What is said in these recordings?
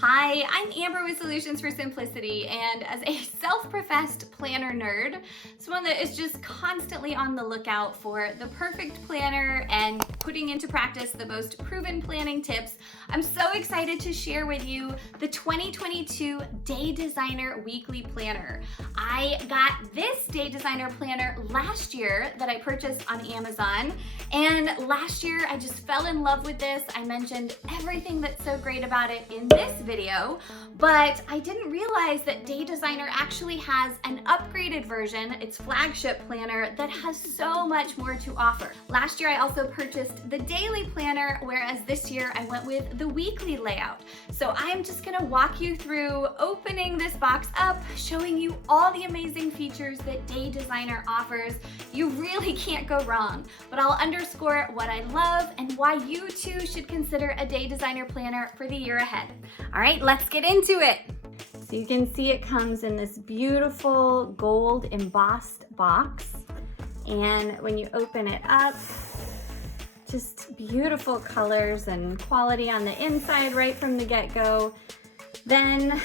Hi, I'm Amber with Solutions for Simplicity, and as a self-professed planner nerd, someone that is just constantly on the lookout for the perfect planner and putting into practice the most proven planning tips, I'm so excited to share with you the 2022 Day Designer Weekly Planner. I got this Day Designer Planner last year that I purchased on Amazon, and last year I just fell in love with this. I mentioned everything that's so great about it in this video, but I didn't realize that Day Designer actually has an upgraded version, its flagship planner, that has so much more to offer. Last year I also purchased the daily planner, whereas this year I went with the weekly layout. So I am just gonna walk you through opening this box up, showing you all the amazing features that Day Designer offers. You really can't go wrong, but I'll underscore what I love and why you too should consider a Day Designer planner for the year ahead. All right, let's get into it. So you can see it comes in this beautiful gold embossed box. And when you open it up, just beautiful colors and quality on the inside right from the get-go. Then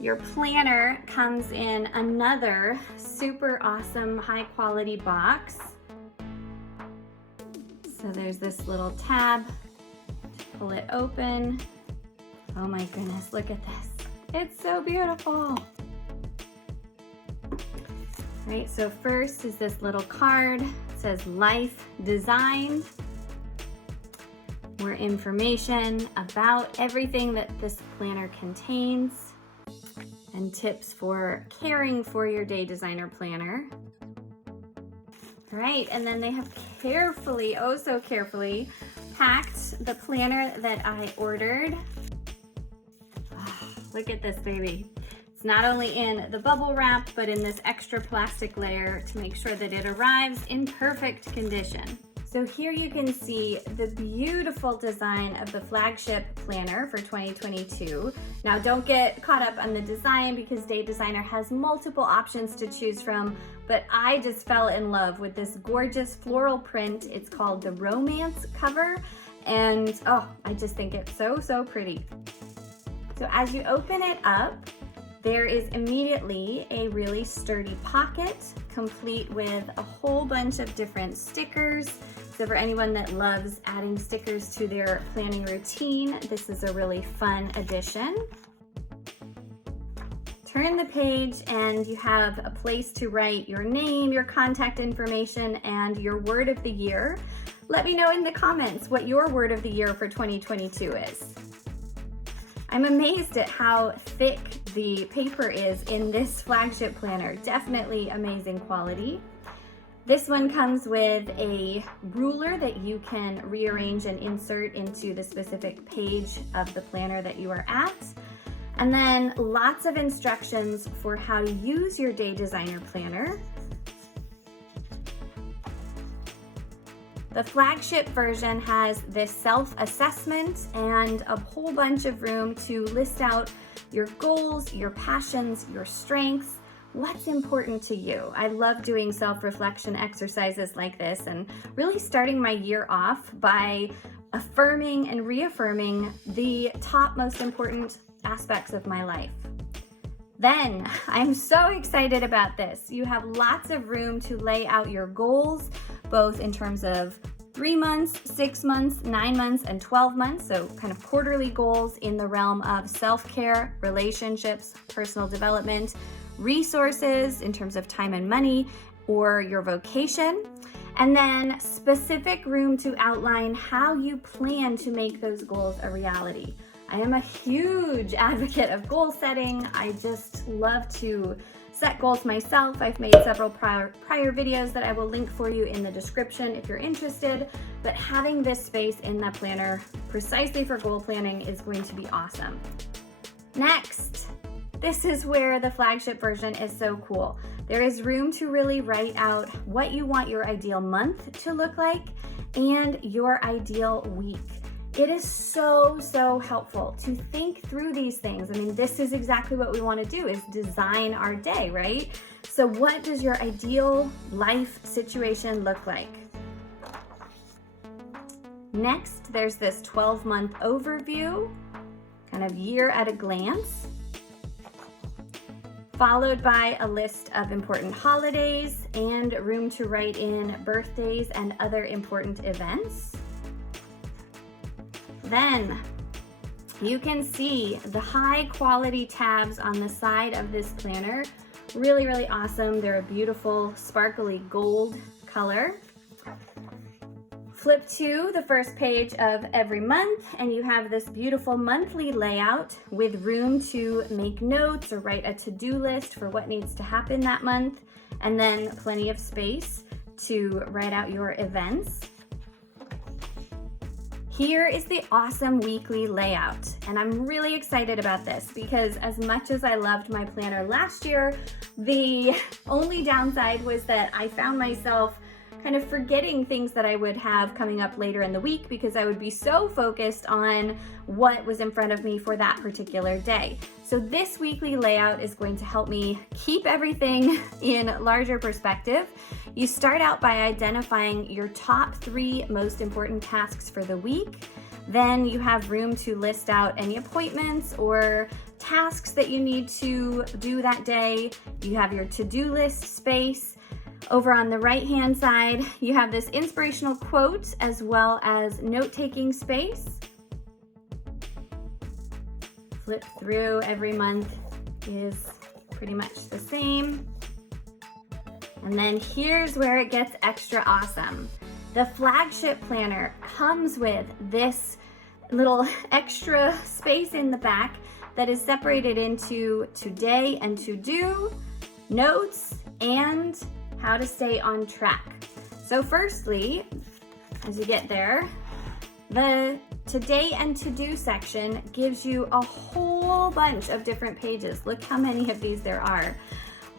your planner comes in another super awesome high quality box. So there's this little tab, pull it open. Oh my goodness, look at this. It's so beautiful. Right, so first is this little card. It says Life Designed. More information about everything that this planner contains and tips for caring for your Day Designer planner. All right, and then they have carefully, oh so carefully, packed the planner that I ordered. Look at this baby. It's not only in the bubble wrap, but in this extra plastic layer to make sure that it arrives in perfect condition. So here you can see the beautiful design of the flagship planner for 2022. Now don't get caught up on the design because Day Designer has multiple options to choose from, but I just fell in love with this gorgeous floral print. It's called the Romance cover, and oh, I just think it's so, so pretty. So as you open it up, there is immediately a really sturdy pocket, complete with a whole bunch of different stickers. So for anyone that loves adding stickers to their planning routine, this is a really fun addition. Turn the page and you have a place to write your name, your contact information, and your word of the year. Let me know in the comments what your word of the year for 2022 is. I'm amazed at how thick the paper is in this flagship planner. Definitely amazing quality. This one comes with a ruler that you can rearrange and insert into the specific page of the planner that you are at. And then lots of instructions for how to use your Day Designer planner. The flagship version has this self-assessment and a whole bunch of room to list out your goals, your passions, your strengths, what's important to you. I love doing self-reflection exercises like this and really starting my year off by affirming and reaffirming the top most important aspects of my life. Then, I'm so excited about this. You have lots of room to lay out your goals, both in terms of 3 months, 6 months, 9 months, and 12 months. So kind of quarterly goals in the realm of self-care, relationships, personal development, resources in terms of time and money, or your vocation. And then specific room to outline how you plan to make those goals a reality. I am a huge advocate of goal setting. I just love to set goals myself. I've made several prior videos that I will link for you in the description if you're interested, but having this space in the planner precisely for goal planning is going to be awesome. Next, this is where the flagship version is so cool. There is room to really write out what you want your ideal month to look like and your ideal week. It is so, so helpful to think through these things. I mean, this is exactly what we want to do, is design our day, right? So what does your ideal life situation look like? Next, there's this 12-month overview, kind kind of year at a glance, followed by a list of important holidays and room to write in birthdays and other important events. Then you can see the high quality tabs on the side of this planner. Really, really awesome. They're a beautiful sparkly gold color. Flip to the first page of every month and you have this beautiful monthly layout with room to make notes or write a to-do list for what needs to happen that month, and then plenty of space to write out your events. Here is the awesome weekly layout, and I'm really excited about this because as much as I loved my planner last year, the only downside was that I found myself kind of forgetting things that I would have coming up later in the week because I would be so focused on what was in front of me for that particular day. So this weekly layout is going to help me keep everything in larger perspective. You start out by identifying your top 3 most important tasks for the week. Then you have room to list out any appointments or tasks that you need to do that day. You have your to-do list space. Over on the right-hand side, you have this inspirational quote as well as note-taking space. Flip through, every month is pretty much the same. And then here's where it gets extra awesome. The flagship planner comes with this little extra space in the back that is separated into today and to-do, notes, and how to stay on track. So firstly, as you get there, the today and to-do section gives you a whole bunch of different pages. Look how many of these there are.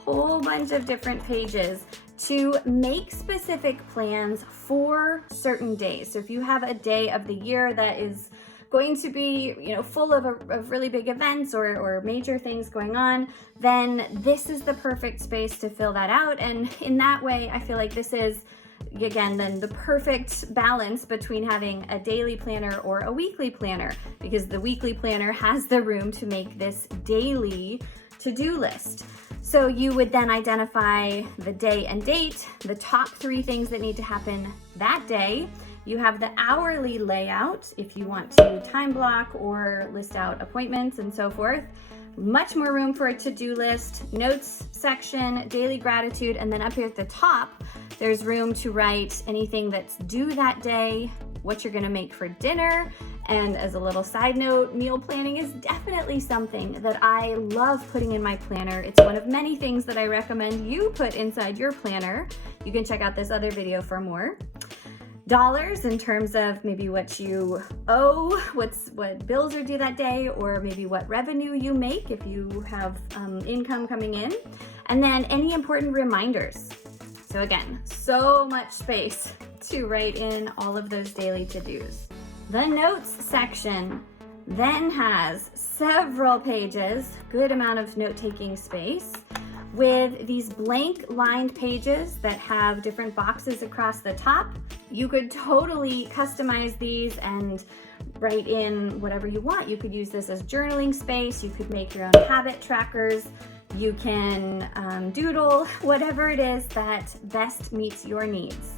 Whole bunch of different pages to make specific plans for certain days. So if you have a day of the year that is going to be, full of really big events or major things going on, then this is the perfect space to fill that out. And in that way, I feel like this is, again, then the perfect balance between having a daily planner or a weekly planner, because the weekly planner has the room to make this daily to-do list. So you would then identify the day and date, the top 3 things that need to happen that day. You have the hourly layout if you want to time block or list out appointments and so forth. Much more room for a to-do list, notes section, daily gratitude, and then up here at the top, there's room to write anything that's due that day, what you're gonna make for dinner. And as a little side note, meal planning is definitely something that I love putting in my planner. It's one of many things that I recommend you put inside your planner. You can check out this other video for more. Dollars in terms of maybe what you owe, what bills are due that day, or maybe what revenue you make if you have income coming in, and then any important reminders. So again, so much space to write in all of those daily to-dos. The notes section then has several pages, good amount of note-taking space, with these blank lined pages that have different boxes across the top. You could totally customize these and write in whatever you want. You could use this as journaling space. You could make your own habit trackers. You can doodle, whatever it is that best meets your needs.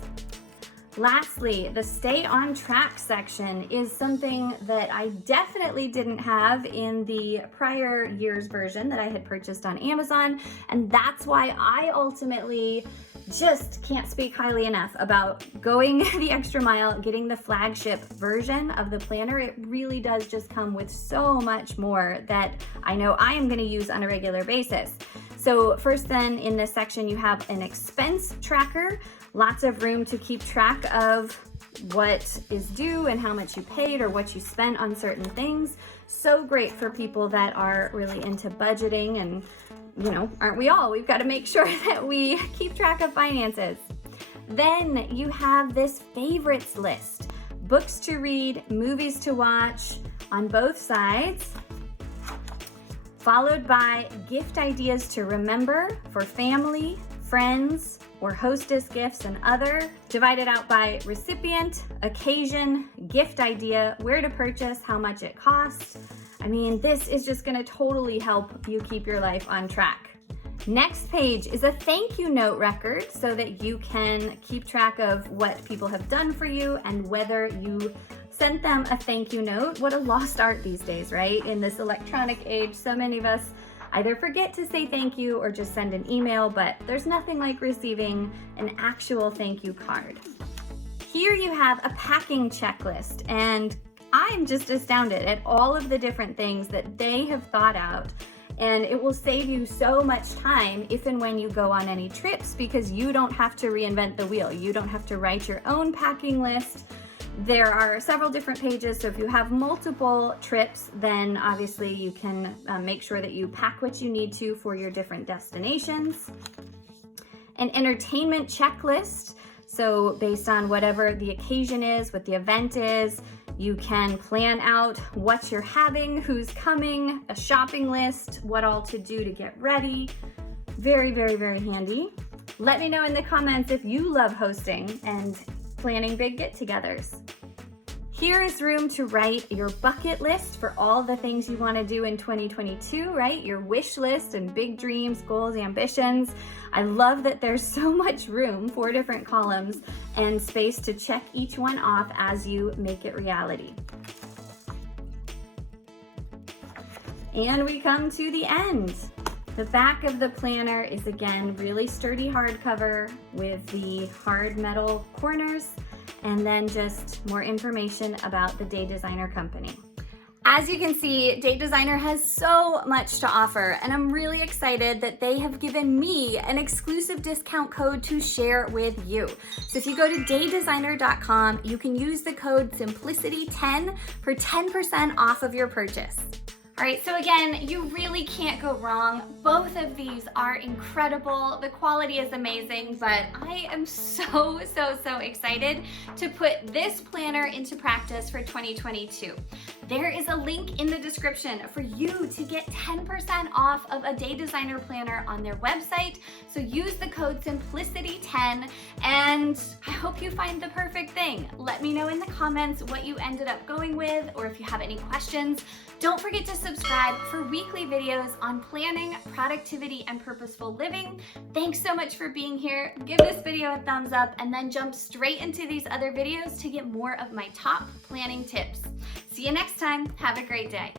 Lastly, the stay on track section is something that I definitely didn't have in the prior year's version that I had purchased on Amazon. And that's why I ultimately just can't speak highly enough about going the extra mile, getting the flagship version of the planner. It really does just come with so much more that I know I am going to use on a regular basis. So first then in this section, you have an expense tracker. Lots of room to keep track of what is due and how much you paid or what you spent on certain things. So great for people that are really into budgeting and, aren't we all? We've got to make sure that we keep track of finances. Then you have this favorites list, books to read, movies to watch on both sides, followed by gift ideas to remember for family, friends, or hostess gifts and other, divided out by recipient, occasion, gift idea, where to purchase, how much it costs, I mean, this is just gonna totally help you keep your life on track. Next page is a thank you note record so that you can keep track of what people have done for you and whether you sent them a thank you note. What a lost art these days, right? In this electronic age, so many of us either forget to say thank you or just send an email, but there's nothing like receiving an actual thank you card. Here you have a packing checklist, and I'm just astounded at all of the different things that they have thought out. And it will save you so much time if and when you go on any trips, because you don't have to reinvent the wheel. You don't have to write your own packing list. There are several different pages, so if you have multiple trips, then obviously you can make sure that you pack what you need to for your different destinations. An entertainment checklist, so based on whatever the occasion is, what the event is, you can plan out what you're having, who's coming, a shopping list, what all to do to get ready. Very, very, very handy. Let me know in the comments if you love hosting and planning big get-togethers. Here is room to write your bucket list for all the things you want to do in 2022, right? Your wish list and big dreams, goals, ambitions. I love that there's so much room, 4 different columns, and space to check each one off as you make it reality. And we come to the end. The back of the planner is again really sturdy hardcover with the hard metal corners, and then just more information about the Day Designer company. As you can see, Day Designer has so much to offer, and I'm really excited that they have given me an exclusive discount code to share with you. So if you go to daydesigner.com, you can use the code Simplicity10 for 10% off of your purchase. All right, so again, you really can't go wrong. Both of these are incredible. The quality is amazing, but I am so excited to put this planner into practice for 2022. There is a link in the description for you to get 10% off of a Day Designer planner on their website. So use the code Simplicity10, and I hope you find the perfect thing. Let me know in the comments what you ended up going with, or if you have any questions. Don't forget to subscribe for weekly videos on planning, productivity, and purposeful living. Thanks so much for being here. Give this video a thumbs up and then jump straight into these other videos to get more of my top planning tips. See you next time. Have a great day.